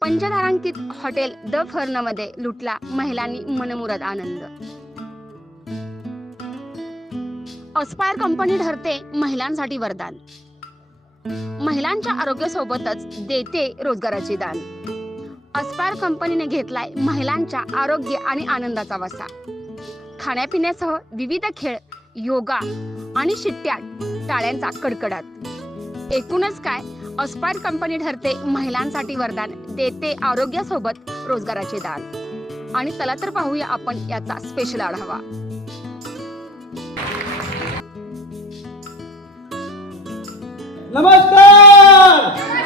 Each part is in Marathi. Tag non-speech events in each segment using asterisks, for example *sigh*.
पंचतारांकित हॉटेल द फर्नमध्ये लुटला महिलांनी मनमुराद आनंद. अस्पायर कंपनी ठरते महिलांसाठी वरदान. महिलांच्या आरोग्यासोबतच देते रोजगाराची दान. अस्पायर कंपनीने घेतलाय महिलांच्या आरोग्य आणि आनंदाचा वसा. खाण्यापिण्यासह विविध खेळ योगा आणि शिट्ट्या टाळ्यांचा कडकडाट. एकूणच काय अस्पायर कंपनी ठरते महिलांसाठी वरदान देते आरोग्यासोबत रोजगाराचे दान. आणि चला तर पाहूया आपण याचा स्पेशल आढावा. नमस्कार!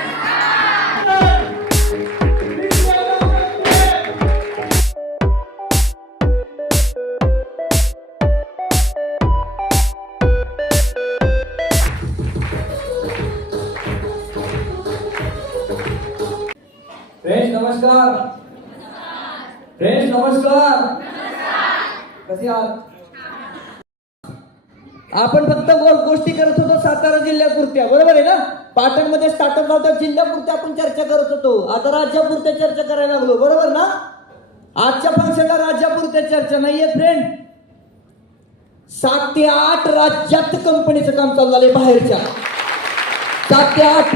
फ्रेंड्स नमस्कार. फ्रेंड्स नमस्कार. कसे आहात? आपण फक्त गोष्टी करत होतो सातारा जिल्ह्यापुरत्या. बरोबर आहे ना? पाटणमध्ये स्टार्टअप लावतात जिल्ह्यापुरत्या आपण चर्चा करत होतो. आता राज्यापुरत्या चर्चा करायला लागलो. बरोबर ना? आजच्या फंक्शनला राज्यापुरत्या चर्चा नाहीये फ्रेंड सात ते आठ राज्यात कंपनीचं काम चालू झालंय बाहेरच्या. सात ते आठ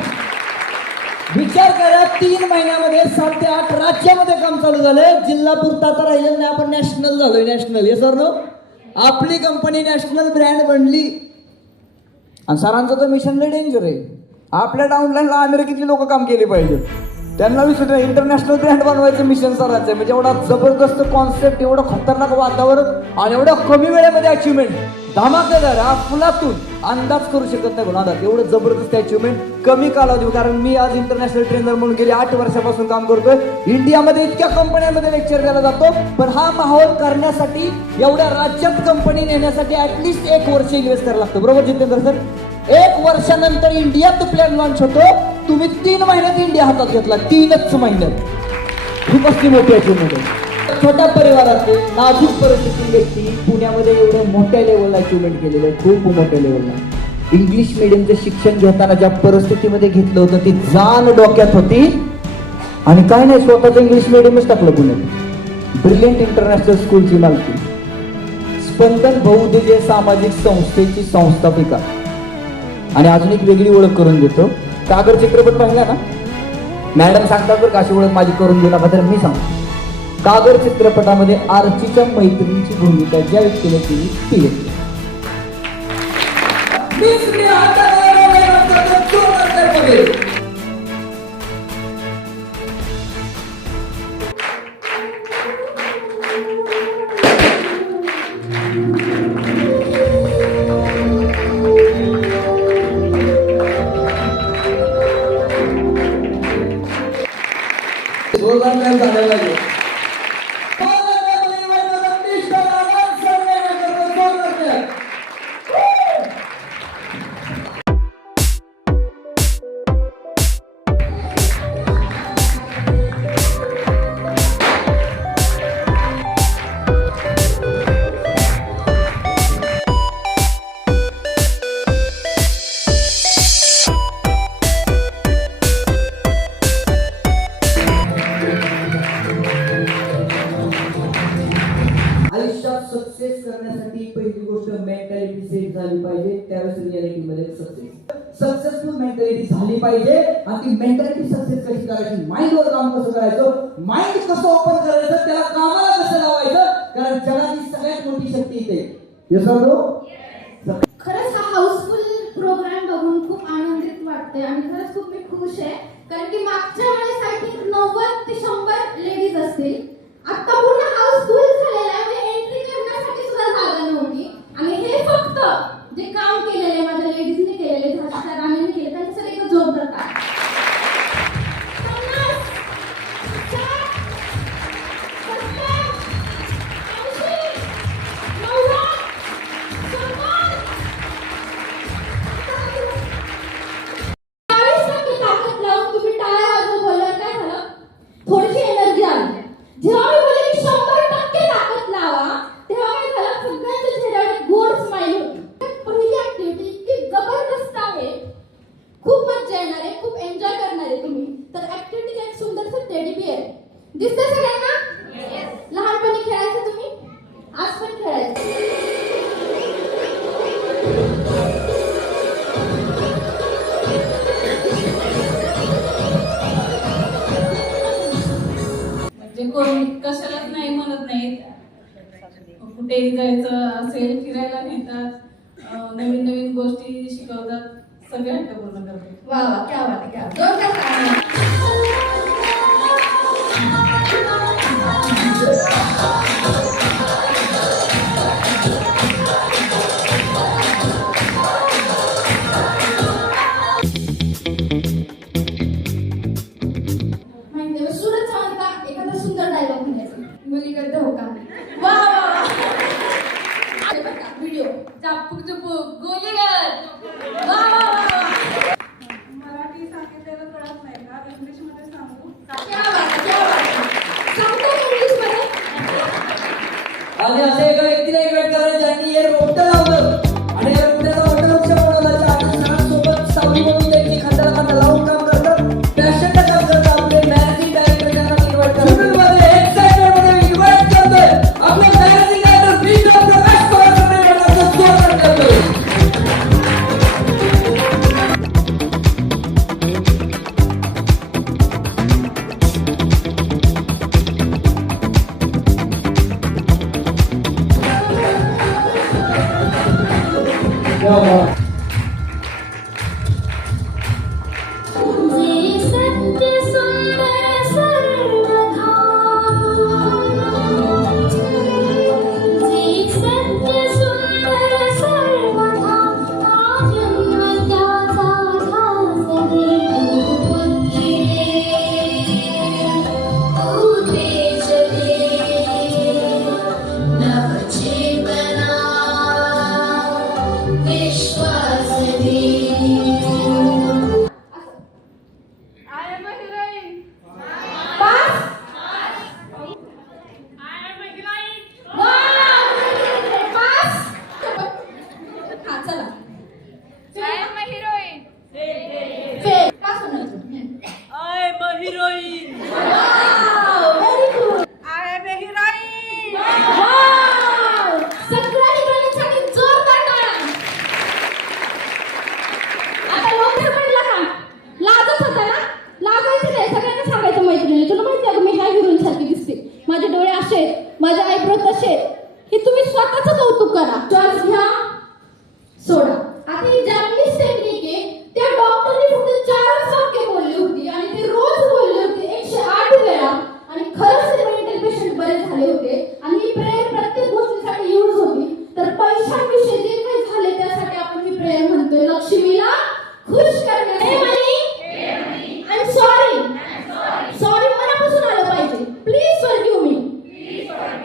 विचार करा तीन महिन्यामध्ये सात ते आठ राज्यामध्ये काम चालू झालं जिल्हा पुरता तर राहिलं नाही आपण नॅशनल झालोय नॅशनल हे सर नो आपली कंपनी नॅशनल ब्रँड बनली. आणि सरांचं तर मिशन लय डेंजर आहे. आपल्या डाऊनलाईनला अमेरिकेतली लोक काम केले पाहिजे त्यांना विचार इंटरनॅशनल ब्रँड बनवायचं मिशन सरांचं. आहे म्हणजे एवढा जबरदस्त कॉन्सेप्ट एवढं खतरनाक वातावरण आणि एवढ्या कमी वेळेमध्ये अचिव्हमेंट धमाकेदार फुलातून अंदाज करू शकत नाही कोणाला एवढं जबरदस्त अचिव्हमेंट कमी कालावधी. कारण मी आज इंटरनॅशनल ट्रेनर म्हणून गेले आठ वर्षापासून काम करतोय. इंडियामध्ये इतक्या कंपन्यांमध्ये लेक्चर दिला जातो. पण हा माहोल करण्यासाठी एवढ्या राज्यात कंपनी नेण्यासाठी ऍटलिस्ट एक वर्ष इन्व्हेस्ट करायला लागतं. बरोबर जितेंद्र सर? एक वर्षानंतर इंडियात प्लॅन लॉन्च होतो. तुम्ही तीन महिन्यात इंडिया हातात घेतला. तीनच महिन्यात. ही कसली मोठी अचिव्हमेंट छोट्या परिवारातले नाजूक परिस्थिती व्यक्ती पुण्यामध्ये एवढं मोठ्या लेवलला अचीवमेंट केलेलं आहे खूप मोठ्या लेवलला इंग्लिश मिडियमचं शिक्षण घेताना ज्या परिस्थितीमध्ये घेतलं होतं ती जाण डोक्यात होती. आणि काय नाही स्वतःचं इंग्लिश मिडियमच टाकलं पुण्यात. ब्रिलियंट इंटरनॅशनल स्कूलची मालकी. स्पंदन बहुउद्देशीय सामाजिक संस्थेची संस्थापिका. आणि अजून एक वेगळी ओळख करून देतो. कागर चित्रपट पाहिला ना? मॅडम सांगतात बरं काशी ओळख माझी करून देऊ नका तर मी सांगतो. कागर चित्रपटामध्ये आरचीच्या मैत्रिणीची भूमिका ज्या व्यक्तीने केली ती व्यक्ती सक्सेसफुल मेंटॅलिटी झाली पाहिजे. आणि ती मेंटॅलिटी सक्सेस कशी करायची? माइंडवर काम कसं करायचं? माइंड कसं ओपन करायचं? त्याला कामाला कसं लावायचं? कारण जगाची सगळ्यात मोठी शक्ती इथे Yes खरंच हा हाऊसफुल प्रोग्राम बघून खूप आनंदित वाटते आणि खरंच खूप मी खुश आहे. कारण की मागच्या वेळेस आय थिंक नव्वद ते शंभर लेडीज असतील. आता पूर्ण हाऊसफुल झालेला आहे. म्हणजे एंट्री करण्यासाठी सुद्धा जागा नव्हती. आणि हे फक्त जे केलेले माझ्या लेडीजने केलेले माझ्या राणीने केले त्यांच्यासाठी एक जोरदार टाळ्या.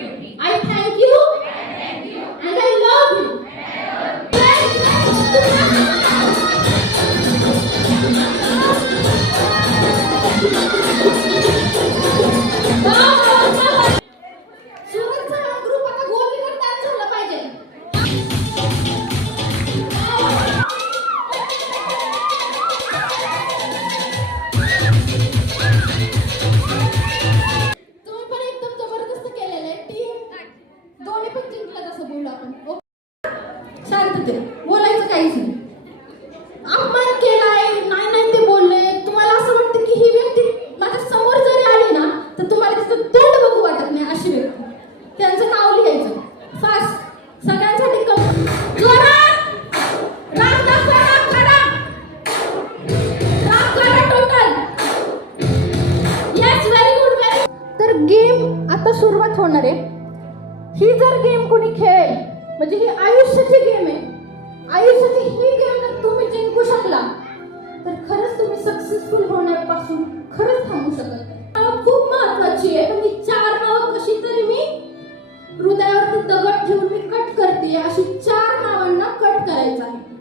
I सुरुवात होणार आहे. ही जर गेम कोणी खेळेल म्हणजे ही आयुष्याची गेम आहे. आयुष्याची ही गेम जर तुम्ही जिंकू शकला तर खरंच तुम्ही सक्सेसफुल होण्यापासून खरंच थांबू शकत नाही. खूप महत्वाची आहे. मी चार नावं कशी तरी मी हृदयावरती दगड ठेवून मी कट करते. अशी चार नावांना कट करायचं आहे.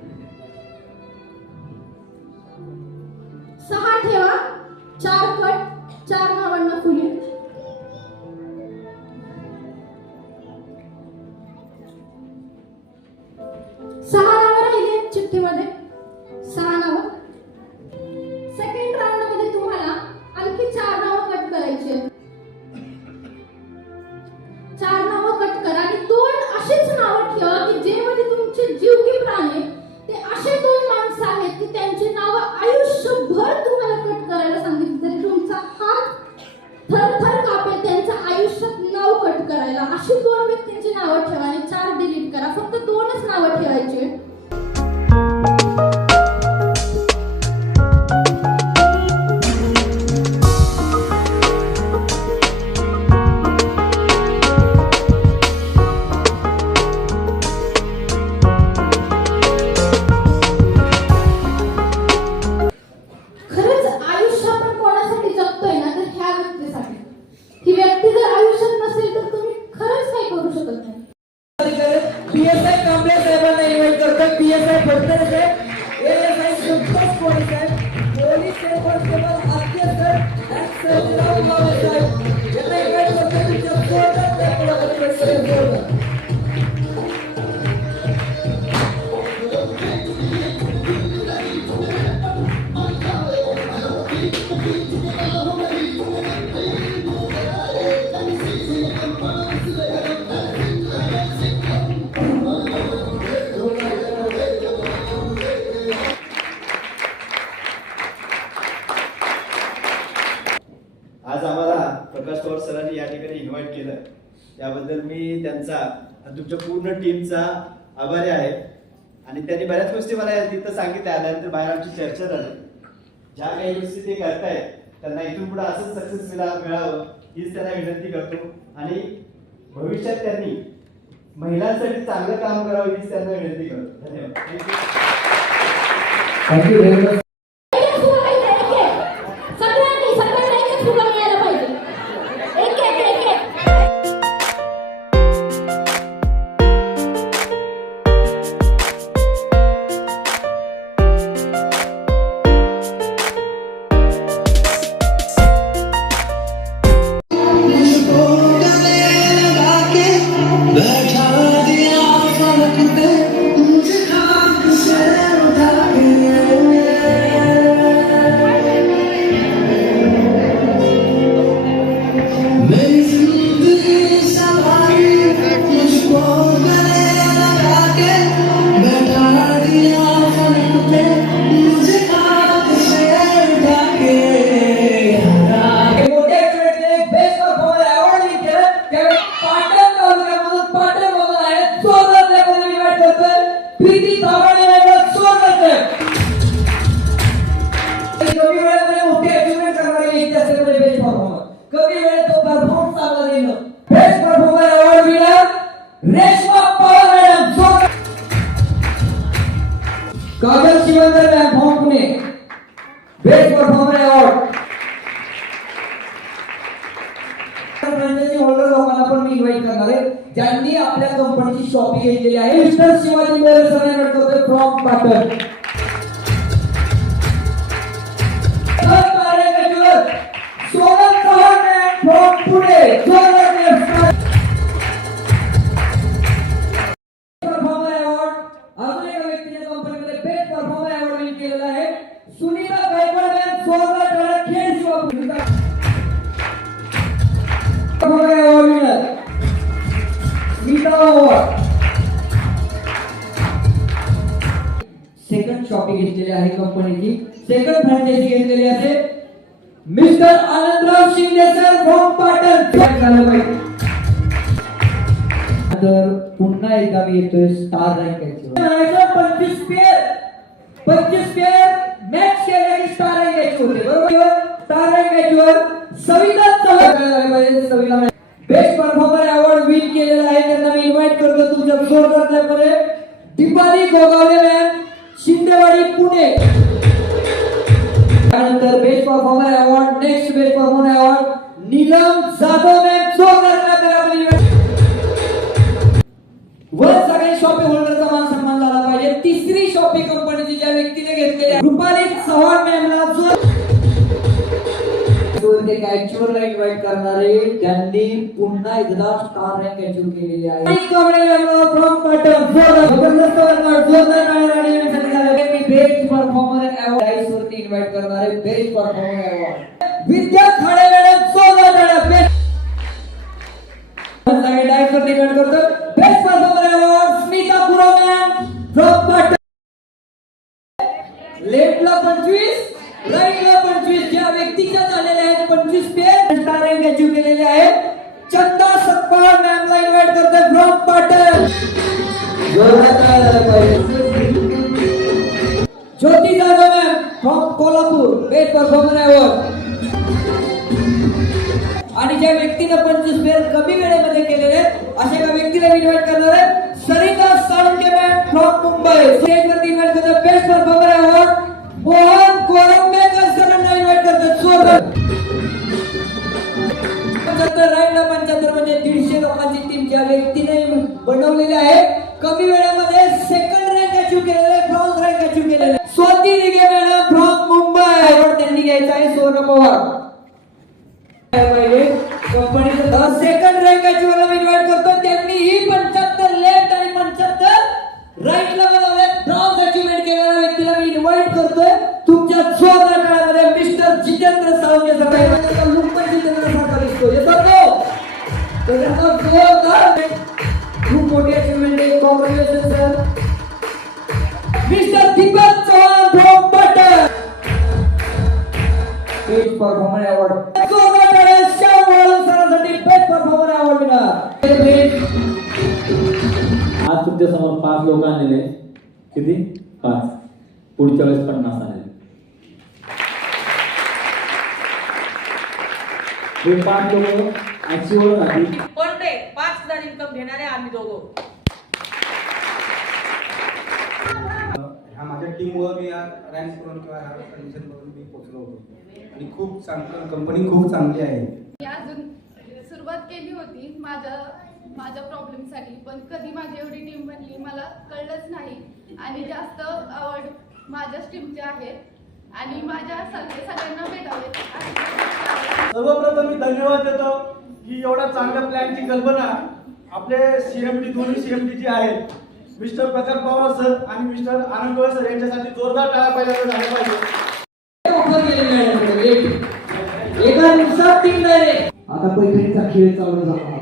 आणि त्यांनी बऱ्याच गोष्टी मला तिथं सांगितल्या. आल्यानंतर बाहेर आमची चर्चा झाली. ज्या काही गोष्टी ते करतायत त्यांना इथून पुढे असंच सक्सेस मिळावं हीच त्यांना विनंती करतो. आणि भविष्यात त्यांनी महिलांसाठी चांगलं काम करावं हीच त्यांना विनंती करतो. धन्यवाद. Thank you thank you very much copy घेतलेली आहे कंपनीची सेकंड फ्रँचायझी घेतलेली आहे. Mister Anandrao Shinde sir from Patan झालं पाहिजे. तर पुन्हा एकदा मी येतोय स्टार रँक पंचवीस पेअर पंचवीस पेअर मॅच केल्याने स्टार रँक होते बरोबर? Star rank Savita Chavan. Savita best performer award win केलेला आहे. त्यांना मी इन्व्हाइट करतो तुमच्या जोरदारपणे दीपाली गोगावले मॅम शिंदेवाडी पुणे. त्यानंतर best performer award next best performer award Neelam Jadhav ma'am म्हणजे वर सगळे शॉपी होल्डरचा मान सन्मान झाला पाहिजे. तिसरी शॉपी कंपनीची ज्या व्यक्तीने घेतलेली रुपाली चव्हाण मॅमला जो ते ऍक्च्युअल इन्व्हाइट करणारे त्यांनी पुन्हा एकदा स्टार रँक अचीव केलेली आहे आणि कमळे मॅमला फ्रॉम पाटण जोरदार जबरदस्त वर्गात जोरदार टाळ्या आणि मी सांगितलं मी बेस्ट परफॉर्मर अवॉर्ड डाईस वरती इन्व्हाइट करणारे best performer award Vidya Khade madam जोरदार टाळ्या बेस्ट सगळे डाईस वरती इन्व्हाइट करतो बेस्ट परफॉर्मर अवॉर्ड स्मिता पुरो मॅम फ्रॉम पाटण लेफ्टला पंचवीस पदक अचीव केलेले आहेत चंदा सत्पाळ मॅमला इन्व्हाइट करते from Patil Jyoti Jadhav ma'am from Kolhapur best performer award आणि ज्या व्यक्तीने पंचवीस फेर कमी वेळेमध्ये केलेले आहेत अशा एका व्यक्तीला इन्व्हाइट करणार आहे सरिता साळुंके मॅम फ्रॉम मुंबई. स्टेजवरती इन्व्हाइट करतो बेस्ट परफॉर्मर अवॉर्ड मोहन पाच लोक आलेले आहेत. किती? पाच. पुढच्या वेळेस पन्नास आले हे पाच लोक अचिव्ह झाली. पर डे पाच हजार इन्कम घेणारे आम्ही दोघं. ह्या माझ्या टीमवर मी रँक करून किंवा कंडिशन करून मी पोहोचलो होतो. आणि खूप चांगलं कंपनी खूप चांगली आहे. मी अजून सुरुवात केली होती. माझ्या माझ्या प्रॉब्लेमसाठी पण कधी माझी एवढी टीम बनली मला कळलंच नाही. आणि जास्त आवड माझ्याच टीमची आहे. आणि माझ्या सगळे सगळ्यांना भेटावेत आणि सर्वप्रथम मी धन्यवाद देतो की एवढ्या चांगल्या प्लॅनची कल्पना आपले सीएमडी दोन्ही सीएमडी जे आहेत. मिस्टर प्रकाश पवार सर आणि मिस्टर आनंद गोळे सर यांच्यासाठी जोरदार टाळा पहिल्यांदा झाले पाहिजे. एक एका दिवसात तीन डायरेक्ट आता पैठणीचा खेळ चालू झाला.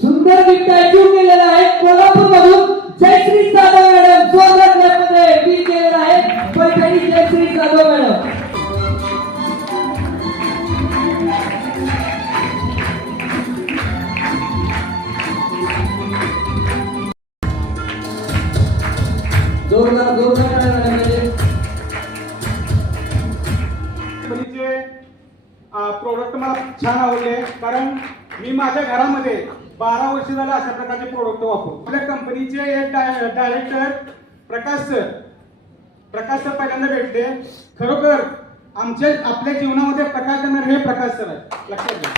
सुंदर गिफ्ट अचीव केलेला आहे. कोल्हापूर मधून जयश्री जाधव मॅडम जोरदारमध्ये टीम केलेला आहे. पैठणी जयश्री जाधव मॅडम. जोरदार जोरदार प्रोडक्ट मला छान आवडले. कारण मी माझ्या घरामध्ये बारा वर्ष झालं अशा प्रकारचे प्रोडक्ट वापरतो आपल्या कंपनीचे एक director Prakash sir Prakash sir पहिल्यांदा भेटले. खरोखर आमच्या आपल्या जीवनामध्ये प्रकाश देणार हे प्रकाश सर आहे लक्षात घ्या.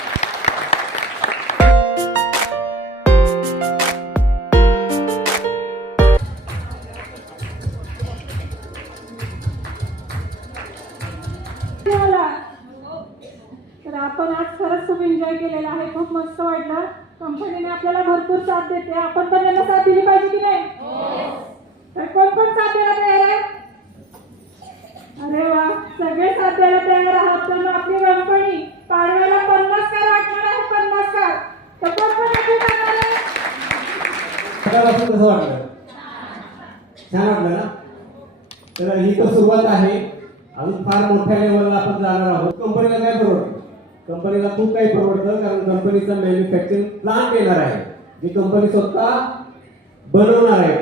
तर आपण आज खरंच खूप एन्जॉय केलेला आहे. खूप मस्त वाटलं. कंपनीने आपल्याला भरपूर साथ देते. आपण पण त्यांना साथ दिली पाहिजे की नाही? तर कोण कोण साथ द्यायला तयार आहे? अरे वा सगळे साथ द्यायला तयार आहात. तर मग आपली कंपनी पाडव्याला पन्नास कार वाटणार आहे? पन्नास कार तर कोण कोण नक्की करणार आहे? सकाळपासून कसं वाटलं? छान वाटलं ना? तर ही तर सुरुवात आहे. अजून फार मोठ्या लेवलला आपण जाणार आहोत. कंपनीला काय करू? कंपनीला खूप काही परवडतं? कारण कंपनीचा मॅन्युफॅक्चरिंग प्लांट येणार आहे. जी कंपनी स्वतः बनवणार आहे.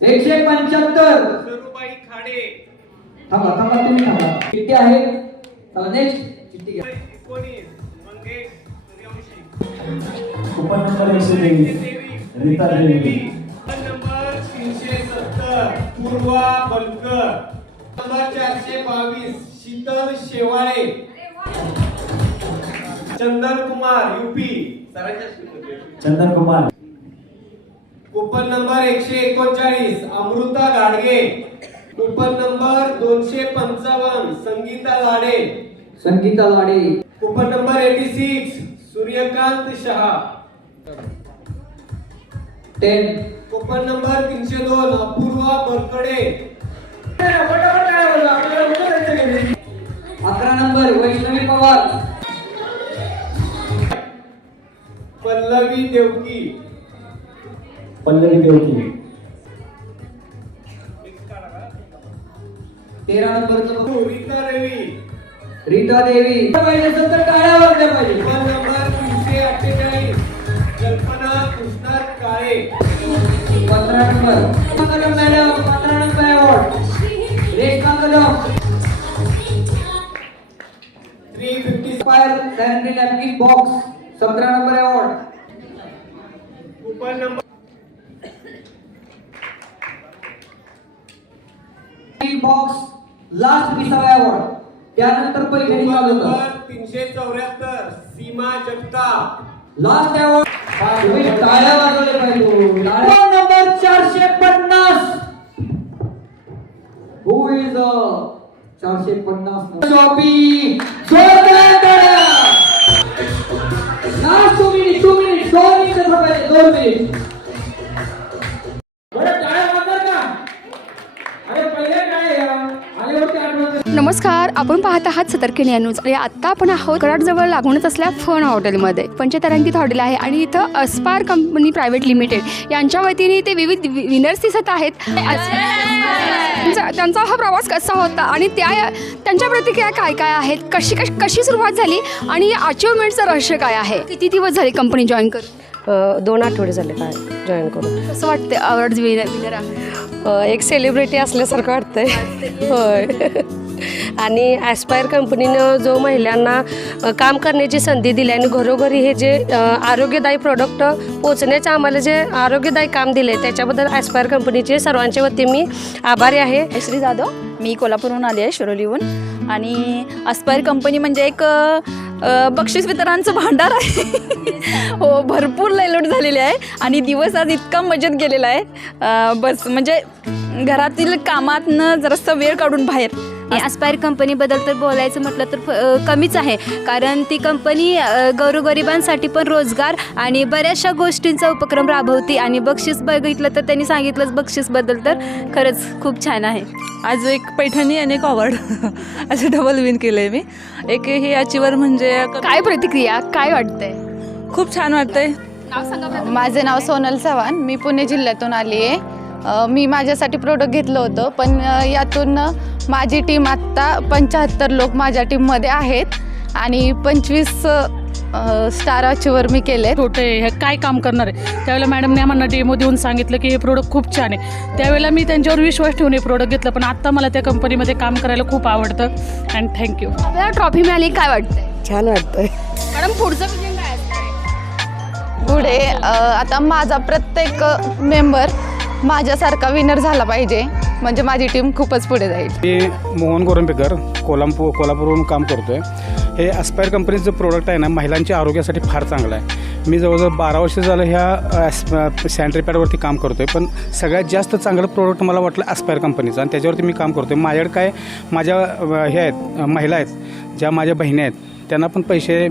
एकशे पंच्याहत्तर. सरुबाई खाडे. थांबा थांबा तुम्ही थांबा. चिठ्ठी आहे? नेक्स्ट कुपन नंबर एकशे तेवीस रीता देवी. नंबर तीनशे सत्तर पूर्वा बनकर नंबर चारशे बावीस Sheetal Shewale. Chandan Kumar UP. Chandan Kumar. Coupon number एकशे एकोणचाळीस अमृता गाडगे. कुपन नंबर दोनशे पंचावन्न Sangeeta Lade. Sangeeta Lade coupon number eighty six Suryakant Shah. Ten. Coupon number तीनशे दोन अपूर्वा बरकडे. अकरा नंबर वैष्णवी पवार. पल्लवी देवकी. पल्लवी देवकी. तेरा नंबरचं रीता रवी. रीता देवी। पाहिजे असेल टाळ्या वाजल्या पाहिजे. फ़ोन नंबर तीनशे अठ्ठेचाळीस. कल्पना कृष्णात काळे. पंधरा नंबर. कदम मॅडम पंधरा number award Rekha Kadam three fifty fire sanitary napkin box सतरा number award coupon number. Box last विसावा अवॉर्ड त्यानंतर पैठणी नंबर तीनशे चौऱ्याहत्तर सीमा जगताप. लास्ट अवॉर्ड तुम्ही टाळ्या वाजवल्या पाहिजे टाळ्या नंबर चारशे पन्नास. हु इज चारशे पन्नास shoppe last two minute two minute दोन मिनिट दोन मिनिट आपण पाहत आहात सतर्किणी न्यूज. आणि आत्ता आपण आहोत कराडजवळ लागूनच असल्या फन हॉटेलमध्ये. पंचतारांकित हॉटेल आहे आणि इथं अस्पार कंपनी प्रायव्हेट लिमिटेड यांच्या वतीने ते विविध विनर्स दिसत आहेत. त्यांचा- त्यांचा हा प्रवास कसा होता आणि त्या त्यांच्या प्रतिक्रिया काय काय आहेत? कशी कशी कशी सुरुवात झाली आणि अचिव्हमेंटचं रहस्य काय आहे? किती दिवस झाले कंपनी जॉईन करून? दोन आठवडे झाले काय जॉईन करून. कसं वाटतं अवॉर्ड विनर विनर आहे अ, एक सेलिब्रिटी असल्यासारखं वाटतंय. होय. आणि ॲस्पायर कंपनीनं जो महिलांना काम करण्याची संधी दिली आणि घरोघरी हे जे आरोग्यदायी प्रोडक्ट पोचण्याचं आम्हाला जे आरोग्यदायी काम दिले त्याच्याबद्दल ॲस्पायर कंपनीचे सर्वांच्या वती मी आभारी आहे. श्री जाधव मी कोल्हापूरहून आली आहे शिरोलीहून. आणि अस्पायर कंपनी म्हणजे एक बक्षीस वितरणांचं भांडार आहे. *laughs* हो भरपूर लयलोट झालेली आहे. आणि दिवस आज इतका मजेत गेलेला आहे. बस म्हणजे घरातील कामातनं जरासं वेळ काढून बाहेर. अस्पायर कंपनीबद्दल तर बोलायचं म्हटलं तर कमीच आहे. कारण ती कंपनी गोरगरिबांसाठी पण रोजगार आणि बऱ्याचशा गोष्टींचा उपक्रम राबवते. आणि बक्षीस बघितलं तर त्यांनी सांगितलंच बक्षीसबद्दल तर खरंच खूप छान आहे. आज एक पैठणी आणि एक अवॉर्ड *laughs* असं डबल विन केलं आहे मी. एक हे अचिवर म्हणजे काय प्रतिक्रिया? काय वाटतंय? खूप छान वाटतंय. नाव सांगा माझे नाव सोनल चव्हाण. मी पुणे जिल्ह्यातून आली आहे मी माझ्यासाठी प्रोडक्ट घेतलं होतं पण यातून माझी टीम आत्ता पंच्याहत्तर लोक माझ्या टीममध्ये आहेत आणि पंचवीस स्टार अचिवर मी केले छोटे हे काय काम करणार आहे? त्यावेळेला मॅडमने आम्हाला डेमो देऊन सांगितलं की हे प्रोडक्ट खूप छान आहे. त्यावेळेला मी त्यांच्यावर विश्वास ठेवून हे प्रोडक्ट घेतलं पण आत्ता मला त्या कंपनीमध्ये काम करायला खूप आवडतं अँड थँक्यू आपल्याला ट्रॉफी मिळाली काय वाटतंय? छान वाटतंय. मॅडम पुढचं पुढे आता माझा प्रत्येक मेंबर माझ्यासारखा विनर झाला पाहिजे. म्हणजे माझी टीम खूपच पुढे जाईल. मी मोहन गोरंबेकर कोल्हापूर कोल्हापूरवरून काम करतो आहे हे अस्पायर कंपनीचं प्रोडक्ट आहे ना महिलांच्या आरोग्यासाठी फार चांगलं आहे. मी जवळजवळ बारा वर्ष झालं ह्या सॅनिटरी पॅडवरती काम करतो आहे पण सगळ्यात जास्त चांगलं प्रोडक्ट मला वाटलं अस्पायर कंपनीचं आणि त्याच्यावरती मी काम करतो आहे माझ्याकडे काय माझ्या हे आहेत महिला आहेत ज्या माझ्या बहिणी आहेत त्यांना पण पैसे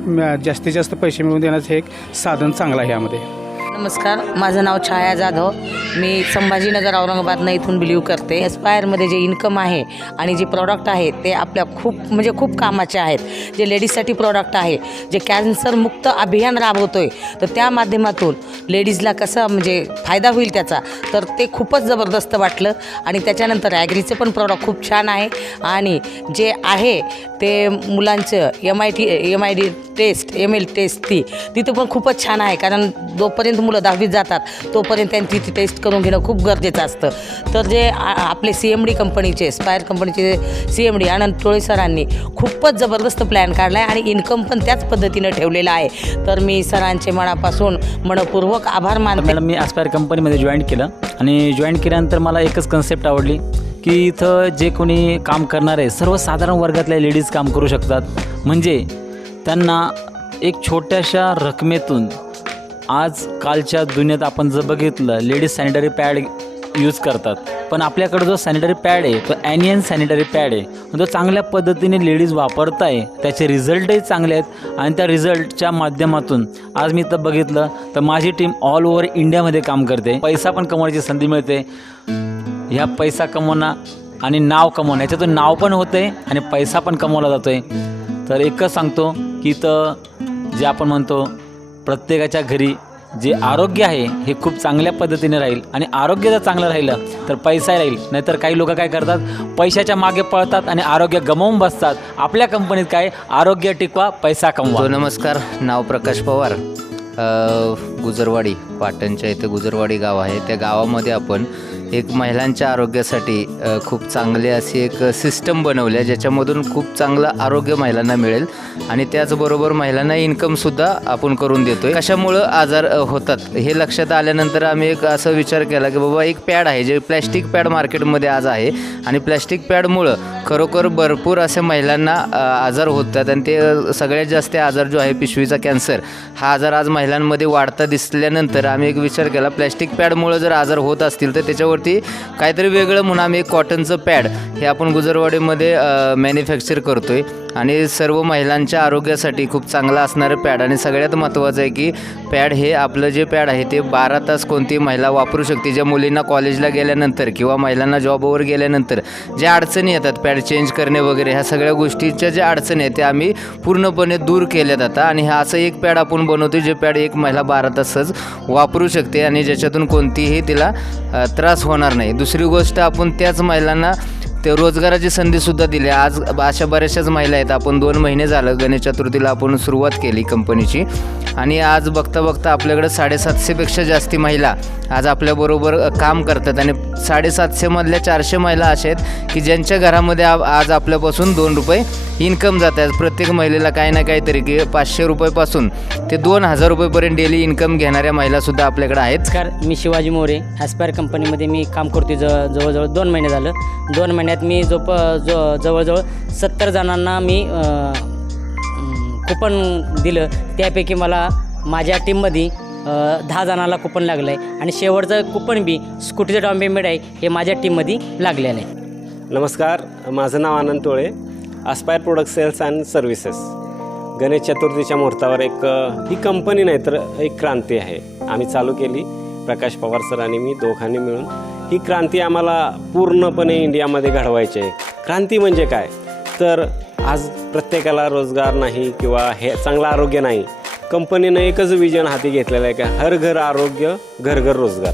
जास्तीत जास्त पैसे मिळवून देण्याचं हे एक साधन चांगलं आहे यामध्ये. नमस्कार माझं नाव छाया जाधव. मी संभाजीनगर औरंगाबादनं इथून बिलीव करते. एस्पायरमध्ये जे इन्कम आहे आणि जे प्रॉडक्ट आहे ते आपल्या खूप म्हणजे खूप कामाचे आहेत. जे लेडीजसाठी प्रॉडक्ट आहे जे कॅन्सरमुक्त अभियान राबवतो आहे तर त्या माध्यमातून लेडीजला कसं म्हणजे फायदा होईल त्याचा तर ते खूपच जबरदस्त वाटलं. आणि त्याच्यानंतर ॲग्रीचं पण प्रॉडक्ट खूप छान आहे. आणि जे आहे ते मुलांचं M I T M I D test M L test ती तिथं पण खूपच छान आहे. कारण जोपर्यंत मुलं दहावीत जातात तोपर्यंत त्यांची ती टेस्ट करून घेणं खूप गरजेचं असतं. तर जे आ- आपले सी एम डी कंपनीचे स्पायर कंपनीचे C M D Anand Tole सरांनी खूपच जबरदस्त प्लॅन काढला आहे आणि इन्कम पण त्याच पद्धतीनं ठेवलेला आहे. तर मी सरांचे मनापासून मनपूर्वक आभार मानते. मॅडम मी आस्पायर कंपनीमध्ये जॉईन केलं आणि जॉईन केल्यानंतर मला एकच कन्सेप्ट आवडली की इथं जे कोणी काम करणारे सर्वसाधारण वर्गातल्या लेडीज काम करू शकतात. म्हणजे त्यांना एक छोट्याशा रकमेतून आज कालच्या दुनियेत आपण जर बघितलं लेडीज सॅनिटरी पॅड यूज करतात. पण आपल्याकडे जो सॅनिटरी पॅड आहे तो ॲनियन सॅनिटरी पॅड आहे. तो चांगल्या पद्धतीने लेडीज वापरत आहे त्याचे रिझल्टही चांगले आहेत. आणि त्या रिझल्टच्या माध्यमातून आज मी तर बघितलं तर माझी टीम ऑल ओव्हर इंडियामध्ये काम करते. पैसा पण कमवण्याची संधी मिळते. ह्या पैसा कमवणं आणि नाव कमवणं याच्यातून नाव पण होतं आहे आणि पैसा पण कमवला जातो आहे तर एकच सांगतो की इथं जे आपण म्हणतो प्रत्येकाच्या घरी जे आरोग्य आहे हे खूप चांगल्या पद्धतीने राहील. आणि आरोग्य जर चांगलं राहिलं तर पैसा राहील. नाहीतर काही लोक काय करतात पैशाच्या मागे पळतात आणि आरोग्य गमावून बसतात. आपल्या कंपनीत काय? आरोग्य टिकवा पैसा कमवा. नमस्कार नाव प्रकाश पवार. गुजरवाडी पाटणच्या इथे गुजरवाडी गाव आहे. त्या गावामध्ये आपण एक महिलांच्या आरोग्यासाठी खूप चांगली अशी एक सिस्टम बनवली आहे ज्याच्यामधून खूप चांगलं आरोग्य महिलांना मिळेल. आणि त्याचबरोबर महिलांना इन्कमसुद्धा आपण करून देतोय. कशामुळं आजार होतात? हे लक्षात आल्यानंतर आम्ही एक असा विचार केला की बाबा एक पॅड आहे जे प्लॅस्टिक पॅड मार्केटमध्ये आज आहे. आणि प्लॅस्टिक पॅडमुळं खरोखर भरपूर अशा महिलांना आजार होतात. आणि ते सगळ्यात जास्त आजार जो आहे पिशवीचा कॅन्सर हा आजार आज महिलांमध्ये वाढता दिसल्यानंतर आम्ही एक विचार केला प्लॅस्टिक पॅडमुळं जर आजार होत असतील तर त्याच्यावर त्याच्यावरती काहीतरी वेगळं म्हणून आम्ही एक कॉटनचं पॅड हे आपण गुजरवाडीमध्ये मॅन्युफॅक्चर करतो आहे आणि सर्व महिलांच्या आरोग्यासाठी खूप चांगलं असणारं पॅड आणि सगळ्यात महत्त्वाचं आहे की पॅड हे आपलं जे पॅड आहे ते बारा तास कोणती महिला वापरू शकते. ज्या मुलींना कॉलेजला गेल्यानंतर किंवा महिलांना जॉबवर गेल्यानंतर ज्या अडचणी येतात पॅड चेंज करणे वगैरे ह्या सगळ्या गोष्टीच्या ज्या अडचणी आहेत त्या आम्ही पूर्णपणे दूर केल्या जातात आणि हा असं एक पॅड आपण बनवतो जे पॅड एक महिला बारा तासच वापरू शकते आणि ज्याच्यातून कोणतीही तिला त्रास होणार नाही. दुसरी गोष्ट आपण त्याच महिलांना ते रोजगाराची संधीसुद्धा दिली. आज अशा बऱ्याचशाच महिला आहेत. आपण दोन महिने झालं गणेश चतुर्थीला आपण सुरुवात केली कंपनीची. आणि आज बघता बघता आपल्याकडं साडेसातशेपेक्षा जास्ती महिला आज आपल्याबरोबर काम करतात. आणि साडेसातशेमधल्या चारशे महिला अशा आहेत की ज्यांच्या घरामध्ये आ- आज आपल्यापासून दोन रुपये इन्कम जात आहे प्रत्येक महिलेला काही ना काहीतरी की पाचशे रुपयेपासून ते दोन हजार रुपयेपर्यंत डेली इन्कम घेणाऱ्या महिलासुद्धा आपल्याकडे आहेत. नमस्कार मी शिवाजी मोरे. ॲस्पायर कंपनीमध्ये मी काम करतो ज जवळजवळ दोन महिने झालं. दोन महिन्यात मी जो प जो जवळजवळ सत्तर जणांना मी कुपन दिलं. त्यापैकी मला माझ्या टीममध्ये दहा जणांना कुपन लागलं आहे आणि शेवटचं कुपन बी स्कूटीचं डॉम्बे पेमेंट आहे हे माझ्या टीममध्ये लागलेलं आहे. नमस्कार माझं नाव Anand Tole Aspire product sales and services Ganesh चतुर्थीच्या मुहूर्तावर एक ही कंपनी नाही तर एक क्रांती आहे. आम्ही चालू केली प्रकाश पवार सर आणि मी दोघांनी मिळून ही क्रांती आम्हाला पूर्णपणे इंडियामध्ये घडवायची आहे. क्रांती म्हणजे काय? तर आज प्रत्येकाला रोजगार नाही किंवा हे चांगलं आरोग्य नाही. कंपनीनं एकच विजन हाती घेतलेलं आहे का हर घर आरोग्य घर घर रोजगार.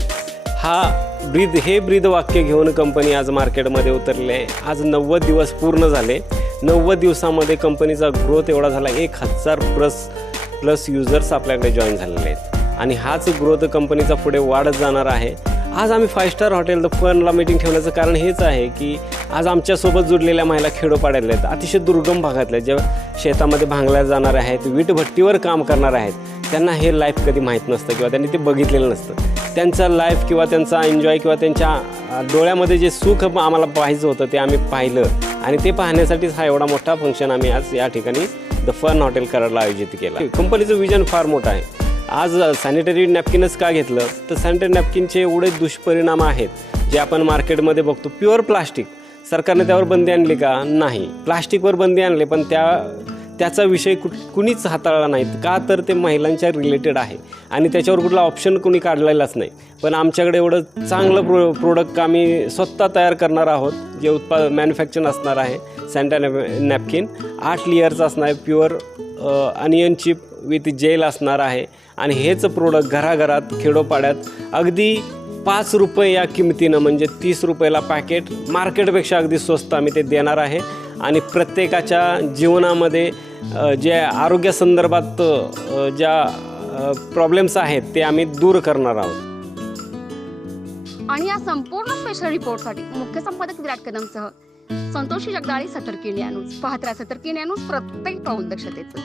हा ब्रीद हे ब्रीद वाक्य घेऊन कंपनी आज मार्केटमध्ये उतरली आहे. आज नव्वद दिवस पूर्ण झाले. नव्वद दिवसामध्ये कंपनीचा ग्रोथ एवढा झाला एक हजार प्लस प्लस युजर्स आपल्याकडे जॉईन झालेले आहेत. आणि हाच ग्रोथ कंपनीचा पुढे वाढत जाणार आहे. आज आम्ही फाय स्टार हॉटेल द फनला मीटिंग ठेवण्याचं कारण हेच आहे की आज आमच्यासोबत जुडलेल्या महिला खेडोपाड्यातल्या आहेत. अतिशय दुर्गम भागातल्या ज्या शेतामध्ये भांगल्या जाणार आहेत वीटभट्टीवर काम करणार आहेत. त्यांना हे लाईफ कधी माहीत नसतं किंवा त्यांनी ते बघितलेलं नसतं. त्यांचा लाईफ किंवा त्यांचा एन्जॉय किंवा त्यांच्या डोळ्यामध्ये जे सुख आम्हाला पाहायचं होतं ते आम्ही पाहिलं. आणि ते पाहण्यासाठीच हा एवढा मोठा फंक्शन आम्ही आज या ठिकाणी द फन हॉटेल कराडला आयोजित केला. कंपनीचं विजन फार मोठं आहे. आज सॅनिटरी नॅपकिनच का घेतलं? तर सॅनिटरी नॅपकिनचे एवढे दुष्परिणाम आहेत जे आपण मार्केटमध्ये बघतो प्युअर प्लास्टिक सरकारने त्यावर बंदी आणली का? नाही. प्लास्टिकवर बंदी आणली पण त्या त्याचा विषय कुठ कुणीच हाताळला नाही. का तर ते महिलांच्या रिलेटेड आहे. आणि त्याच्यावर कुठला ऑप्शन कुणी काढलेलाच नाही. पण आमच्याकडे एवढं चांगलं प्रो प्रोडक्ट आम्ही स्वतः तयार करणार आहोत जे उत्पा मॅन्युफॅक्चर असणार आहे सॅन्टा नॅप नॅपकिन आठ लेअरचं असणार आहे pure onion chip with gel असणार आहे. आणि हेच प्रोडक्ट घराघरात खेडोपाड्यात अगदी पाच रुपये या किमतीनं म्हणजे तीस रुपयाला पॅकेट मार्केटपेक्षा अगदी स्वस्त आम्ही ते देणार आहे. आणि प्रत्येकाच्या जीवनामध्ये जे आरोग्यासंदर्भात ज्या प्रॉब्लेम्स आहेत ते आम्ही दूर करणार आहोत. आणि या संपूर्ण स्पेशल रिपोर्टसाठी मुख्य संपादक विराट कदमसह संतोषी जगदाळे सतर्की न्यूज. पाहत राहा सतर्की न्यूज प्रत्येक पाऊल दक्षतेच